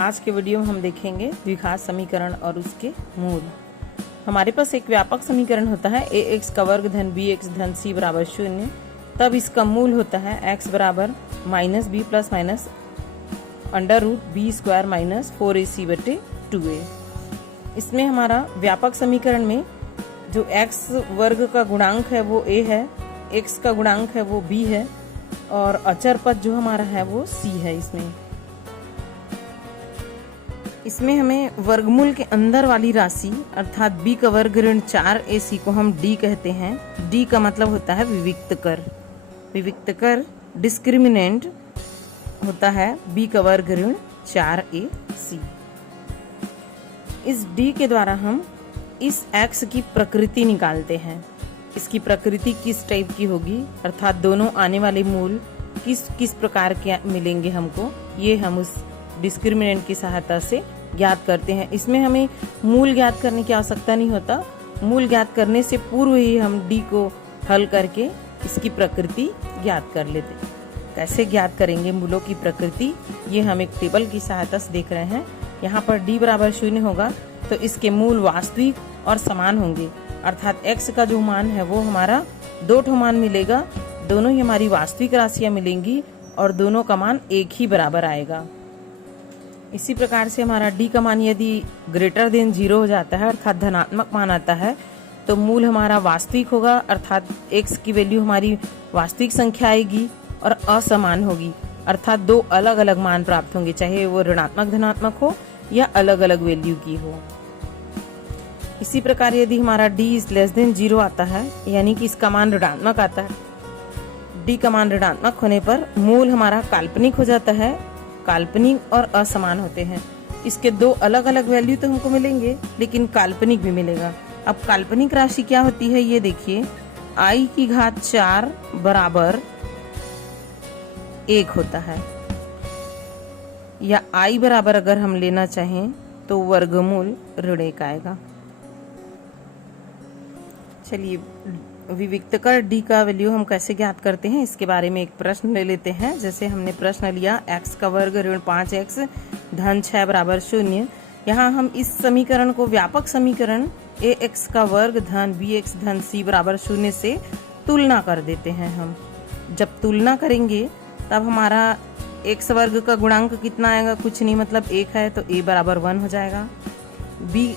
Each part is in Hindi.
आज के वीडियो में हम देखेंगे द्विघात समीकरण और उसके मूल। हमारे पास एक व्यापक समीकरण होता है ax का वर्ग धन bx धन c बराबर 0। तब इसका मूल होता है x बराबर minus B plus minus under root B square minus 4ac बटे 2a। इसमें हमारा व्यापक समीकरण में जो x वर्ग का गुणांक है वो a है, x का गुणांक है वो b है और अचर पद जो हमारा है वो c है। इसमें हमें वर्गमूल के अंदर वाली राशि अर्थात b का वर्ग ऋण 4ac को हम d कहते हैं। d का मतलब होता है विविक्त कर। विविक्त कर डिस्क्रिमिनेंट होता है b का वर्ग ऋण 4ac। इस d के द्वारा हम इस x की प्रकृति निकालते हैं। इसकी प्रकृति किस टाइप की होगी अर्थात दोनों आने वाले मूल किस किस प्रकार के मिलेंगे हमको, ये हम उस डिस्क्रिमिनेंट की सहायता से ज्ञात करते हैं। इसमें हमें मूल ज्ञात करने की आवश्यकता नहीं होता। मूल ज्ञात करने से पूर्व ही हम d को हल करके इसकी प्रकृति ज्ञात कर लेते हैं। कैसे ज्ञात करेंगे मूलों की प्रकृति, ये हम एक टेबल की सहायता से देख रहे हैं। यहाँ पर d बराबर 0 होगा तो इसके मूल वास्तविक और समान होंगे अर्थात x का जो मान है वो हमारा 2 ठो मान मिलेगा। दोनों ही हमारी वास्तविक राशियां मिलेंगी और दोनों का मान एक ही बराबर आएगा। इसी प्रकार से हमारा d का मान यदि ग्रेटर देन 0 हो जाता है अर्थात धनात्मक मान आता है तो मूल हमारा वास्तविक होगा अर्थात x की वैल्यू हमारी वास्तविक संख्या आएगी और असमान होगी अर्थात दो अलग अलग मान प्राप्त होंगे, चाहे वो ऋणात्मक धनात्मक हो या अलग अलग वैल्यू की हो। इसी प्रकार यदि हमारा d इज लेस देन 0 आता है यानी कि इसका मान ऋणात्मक आता है, d का मान ऋणात्मक होने पर मूल हमारा काल्पनिक हो जाता है। काल्पनिक और असमान होते हैं। इसके दो अलग अलग वैल्यू तो हमको मिलेंगे लेकिन काल्पनिक भी मिलेगा। अब काल्पनिक राशि क्या होती है ये देखिए, i की घात 4 बराबर 1 होता है या i बराबर अगर हम लेना चाहें तो वर्गमूल ऋण 1 आएगा। चलिए विविक्तकर d का वैल्यू हम कैसे ज्ञात करते हैं इसके बारे में एक प्रश्न ले लेते हैं। जैसे हमने प्रश्न लिया x का वर्ग ऋण 5x धन 6 बराबर 0। यहाँ हम इस समीकरण को व्यापक समीकरण ax का वर्ग धन bx धन c बराबर 0 से तुलना कर देते हैं। हम जब तुलना करेंगे तब हमारा x वर्ग का गुणांक कितना आएगा, कुछ नहीं मतलब 1 है तो a बराबर 1 हो जाएगा। b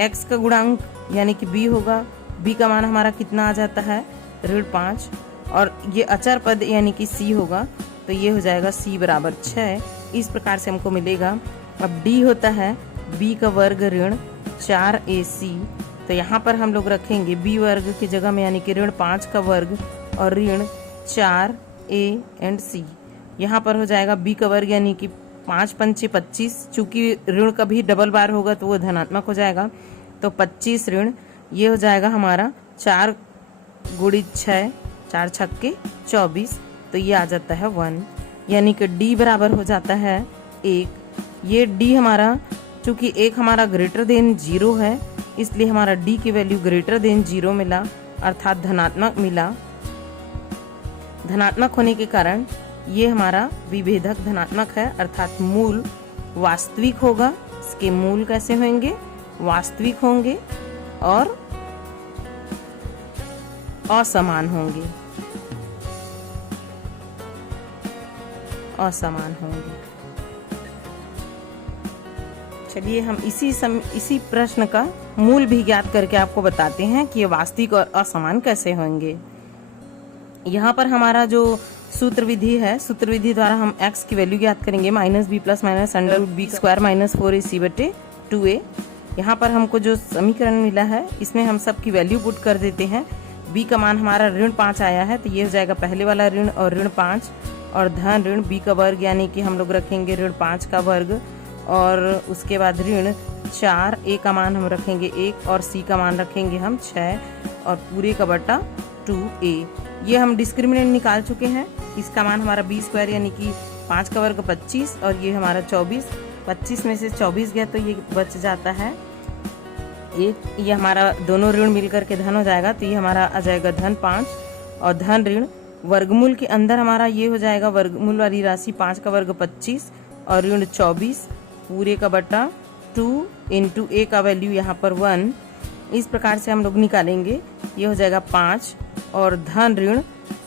x का गुणांक यानी कि b होगा, b का मान हमारा कितना आ जाता है ऋण 5 और ये अचर पद यानी कि c होगा तो ये हो जाएगा c बराबर 6। इस प्रकार से हमको मिलेगा। अब d होता है b का वर्ग ऋण 4ac तो यहाँ पर हम लोग रखेंगे b वर्ग की जगह में यानी कि ऋण 5 का वर्ग और ऋण 4a एंड c। यहाँ पर हो जाएगा b का वर्ग यानी कि 5 पंचे 25, चूंकि ऋण कभी डबल बार होगा तो वो धनात्मक हो जाएगा तो 25 ऋण ये हो जाएगा हमारा 4 गुणित 6, 4 छक्के 24 तो ये आ जाता है 1 यानी कि d बराबर हो जाता है 1। ये d हमारा चूंकि 1 हमारा ग्रेटर देन 0 है इसलिए हमारा d की वैल्यू ग्रेटर देन 0 मिला अर्थात धनात्मक मिला। धनात्मक होने के कारण ये हमारा विभेदक धनात्मक है अर्थात मूल वास्तविक होगा। इसके मूल कैसे होंगे, वास्तविक होंगे और असमान होंगे, असमान होंगे। चलिए हम इसी प्रश्न का मूल भी ज्ञात करके आपको बताते हैं कि ये वास्तविक और असमान कैसे होंगे। यहाँ पर हमारा जो सूत्र विधि है, सूत्र विधि द्वारा हम x की वैल्यू ज्ञात करेंगे minus B plus minus under root B square minus 4ac बटे 2a। यहाँ पर हमको जो समीकरण मिला है इसमें हम सब की वैल्यू पुट कर देते हैं। b का मान हमारा ऋण 5 आया है तो ये हो जाएगा पहले वाला ऋण और ऋण 5 और धन ऋण b का वर्ग यानी कि हम लोग रखेंगे ऋण 5 का वर्ग और उसके बाद ऋण 4, a का मान हम रखेंगे 1 और c का मान रखेंगे हम 6 और पूरे का बटा 2a। ये हम डिस्क्रिमिनेंट निकाल चुके हैं। इसका मान हमारा b स्क्वायर यानी कि 5 का वर्ग 25 और ये हमारा 24, 25 में से 24 गया तो ये बच जाता है 1। ये हमारा दोनों ऋण मिलकर के धन हो जाएगा तो ये हमारा आ जाएगा धन 5 और धन ऋण वर्गमूल के अंदर हमारा ये हो जाएगा वर्गमूल वाली राशि 5 का वर्ग 25 और ऋण 24 पूरे का बटा 2 इंटू ए का वैल्यू यहाँ पर 1, इस प्रकार से हम लोग निकालेंगे। ये हो जाएगा 5 और धन ऋण,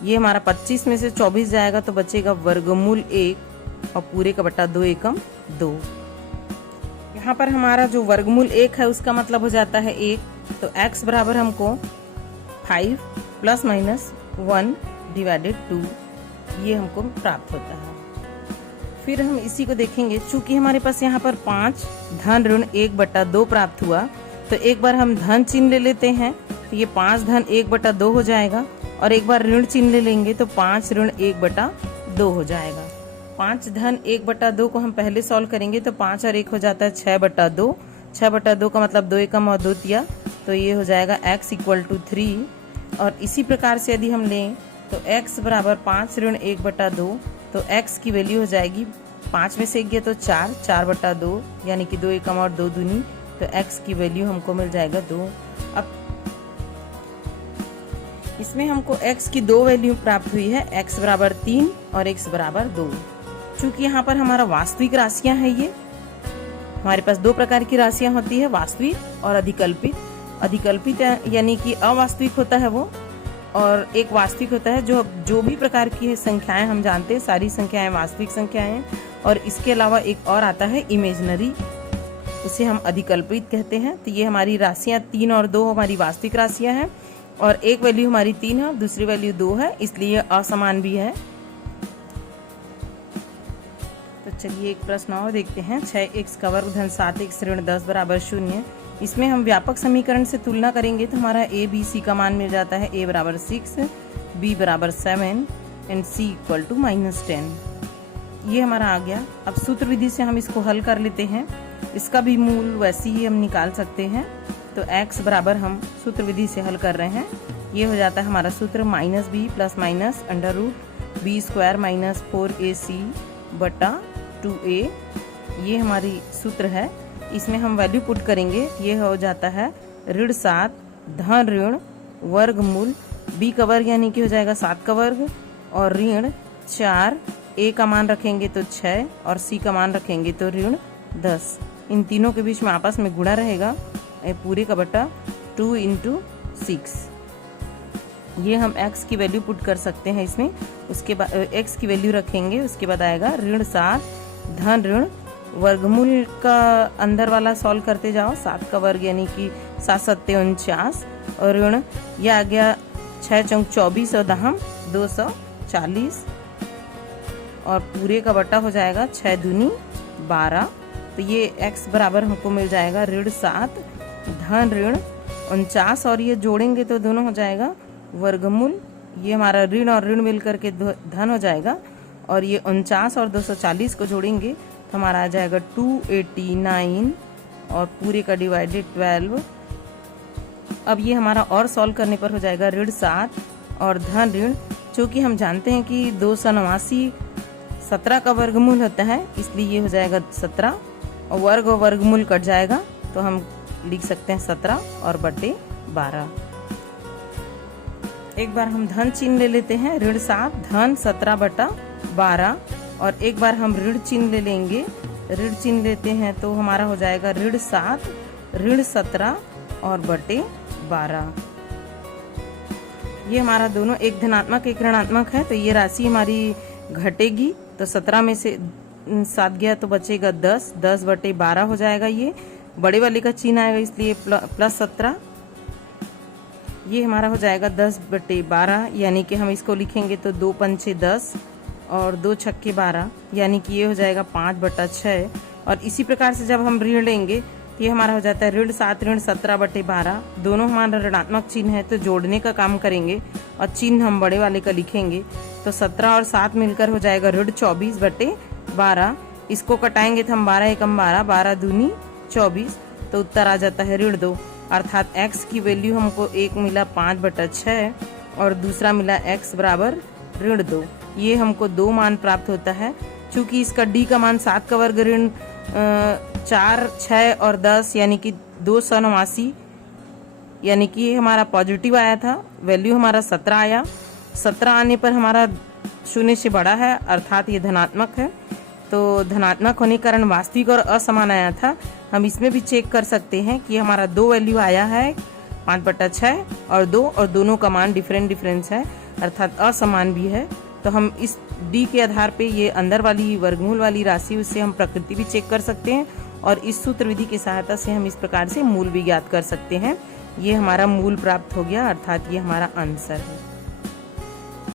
ये हमारा 25 में से 24 जाएगा तो बचेगा वर्गमूल 1 और पूरे का बटा 2 एकम 2। यहाँ पर हमारा जो वर्गमूल 1 है उसका मतलब हो जाता है 1, तो x बराबर हमको 5 प्लस माइनस 1 डिवाइडेड 2 ये हमको प्राप्त होता है। फिर हम इसी को देखेंगे, चूंकि हमारे पास यहाँ पर 5 धन ऋण 1/2 प्राप्त हुआ, तो एक बार हम धन चिन्ह ले लेते हैं, तो ये 5 धन 1/2 हो जाएगा, और एक बार ऋण चिन्ह ले लेंगे तो 5 ऋण 1/2 हो जाएगा। 5 धन 1/2 को हम पहले सॉल्व करेंगे तो 5 और 1 हो जाता है 6/2, 6/2 का मतलब 2 एकम और 2 तिया, तो ये हो जाएगा x = 3। और इसी प्रकार से यदि हम लें तो x बराबर 5 ऋण 1/2, तो x की वैल्यू हो जाएगी 5 में से 1 गया तो 4, 4/2 यानी कि 2 एकम और 2 दूनी, तो x की वैल्यू हमको मिल जाएगा 2। अब इसमें हमको x की 2 वैल्यू प्राप्त हुई है, x बराबर 3 और x बराबर 2। चूंकि यहाँ पर हमारा वास्तविक राशियां हैं, ये हमारे पास 2 प्रकार की राशियां होती है, वास्तविक और अधिकल्पित। अधिकल्पित यानी कि अवास्तविक होता है वो, और एक वास्तविक होता है। जो भी प्रकार की संख्याएं हम जानते हैं सारी संख्याएं वास्तविक संख्याएं हैं, और इसके अलावा एक और आता है इमेजिनरी, उसे हम अधिकल्पित कहते हैं। तो ये हमारी राशियां 3 और 2 हमारी वास्तविक राशियां हैं, और एक वैल्यू हमारी 3 है, दूसरी वैल्यू 2 है, इसलिए असमान भी है। तो चलिए एक प्रश्न और देखते हैं। 6x का वर्ग धन 7x ऋण 10 बराबर 0। इसमें हम व्यापक समीकरण से तुलना करेंगे तो हमारा a b c का मान मिल जाता है। a बराबर 6, b बराबर 7 एंड c = -10। ये हमारा आ गया। अब सूत्र विधि से हम इसको हल कर लेते हैं, इसका भी मूल वैसे ही हम निकाल सकते हैं। तो x बराबर हम सूत्र विधि से हल कर रहे हैं, ये हो जाता है हमारा सूत्र -b plus minus √b² - 4ac बटा 2a, ये हमारी सूत्र है। इसमें हम वैल्यू पुट करेंगे, ये हो जाता है ऋण 7 धन ऋण वर्गमूल b का वर्ग यानी कि हो जाएगा 7 का वर्ग, और ऋण 4, a का मान रखेंगे तो 6 और c का मान रखेंगे तो ऋण 10। इन तीनों के बीच में आपस में गुणा रहेगा, पूरे का बटा 2 × 6। ये हम x की वैल्यू पुट कर सकते हैं इसमें। उसके बाद x की वैल्यू रखेंगे, उसके बाद आएगा ऋण 7 धन ऋण वर्गमूल का अंदर वाला सॉल्व करते जाओ, 7 का वर्ग यानी कि 7 × 7 = 49, और ऋण यह आ गया 6 × 24 और दहम 240, और पूरे का बटा हो जाएगा 6 दूनी 12। तो ये x बराबर हमको मिल जाएगा ऋण 7 धन ऋण 49, और ये जोड़ेंगे तो दोनों हो जाएगा वर्गमूल, ये हमारा ऋण और ऋण मिल करके धन हो जाएगा, और ये 49 और 240 को जोड़ेंगे तो हमारा आ जाएगा 289, और पूरे का डिवाइडेड 12। अब ये हमारा और सॉल्व करने पर हो जाएगा ऋण 7 और धन ऋण, चूँकि हम जानते हैं कि 289 17 का वर्गमूल होता है, इसलिए ये हो जाएगा 17, और वर्गमूल कट जाएगा तो हम लिख सकते हैं 17 और बटे 12। एक बार हम धन चिन्ह ले लेते हैं, ऋण 7 धन 17 बटा 12, और एक बार हम ऋण चिन्ह ले लेंगे, ऋण चिन्ह लेते हैं तो हमारा हो जाएगा ऋण 7 ऋण 17 और बटे 12। ये हमारा दोनों एक धनात्मक एक ऋणात्मक है, तो ये राशि हमारी घटेगी, तो 17 में से 7 गया तो बचेगा 10, 10 बटे 12 हो जाएगा। ये बड़े वाले का चिन्ह आएगा इसलिए +17, ये हमारा हो जाएगा 10 बटे 12, यानी कि हम इसको लिखेंगे तो 2 पंचे 10 और 2 छक्के 12, यानी कि ये हो जाएगा 5 बटा 6। और इसी प्रकार से जब हम ऋण लेंगे तो ये हमारा हो जाता है ऋण 7 ऋण 17 बटे 12, दोनों हमारा ऋणात्मक चिन्ह है तो जोड़ने का काम करेंगे और चिन्ह हम बड़े वाले का लिखेंगे, तो 17 और 7 मिलकर हो जाएगा ऋण 24 बटे 12। इसको कटाएंगे तो हम 12 एकम 12, 12 दूनी 24, तो उत्तर आ जाता है ऋण 2। अर्थात x की वैल्यू हमको एक मिला 5 बटा 6 और दूसरा मिला x बराबर ऋण 2। ये हमको 2 मान प्राप्त होता है। चूंकि इसका d का मान 7 का वर्ग ऋण 4, 6 और 10 यानी कि 289, यानी कि ये हमारा पॉजिटिव आया था, वैल्यू हमारा 17 आया। 17 आने पर हमारा 0 से बड़ा है, अर्थात ये धनात्मक है। तो धनात्मक होने के कारण वास्तविक और असमान आया था। हम इसमें भी चेक कर सकते हैं कि हमारा 2 वैल्यू आया है 5/6 और 2, और दोनों का मान डिफरेंस है अर्थात असमान भी है। तो हम इस डी के आधार पे ये अंदर वाली वर्गमूल वाली राशि उससे हम प्रकृति भी चेक कर सकते हैं, और इस सूत्र विधि की सहायता से हम इस प्रकार से मूल भी ज्ञात कर सकते हैं। ये हमारा मूल प्राप्त हो गया, अर्थात ये हमारा आंसर है।